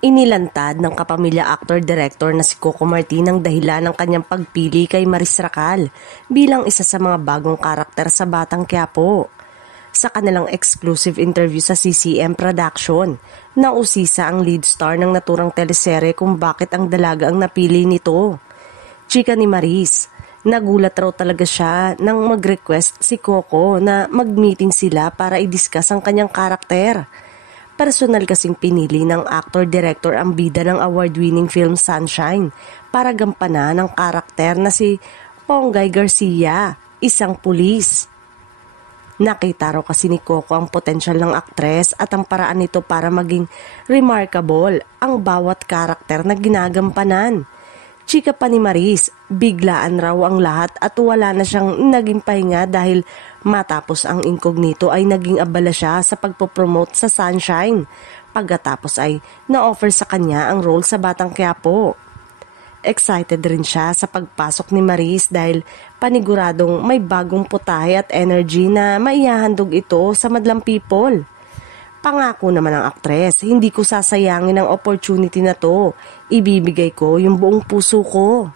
Inilantad ng kapamilya actor-director na si Coco Martin ang dahilan ng kanyang pagpili kay Maris Racal bilang isa sa mga bagong karakter sa Batang Quiapo. Sa kanilang exclusive interview sa CCM Production, nausisa ang lead star ng naturang teleserye kung bakit ang dalaga ang napili nito. Chika ni Maris, nagulat raw talaga siya nang mag-request si Coco na mag-meeting sila para i-discuss ang kanyang karakter. Personal kasing pinili ng actor-director ang bida ng award-winning film Sunshine para gampanan ang karakter na si Ponggay Garcia, isang pulis. Nakita raw kasi ni Coco ang potensyal ng aktres at ang paraan nito para maging remarkable ang bawat karakter na ginagampanan. Chika pa ni Maris, biglaan raw ang lahat at wala na siyang naging pahinga dahil matapos ang incognito ay naging abala siya sa pagpopromote sa Sunshine. Pagkatapos ay na-offer sa kanya ang role sa Batang Quiapo. Excited rin siya sa pagpasok ni Maris dahil paniguradong may bagong putahe at energy na maihahandog ito sa madlang people. Pangako naman ng aktres, hindi ko sasayangin ang opportunity na to. Ibibigay ko yung buong puso ko.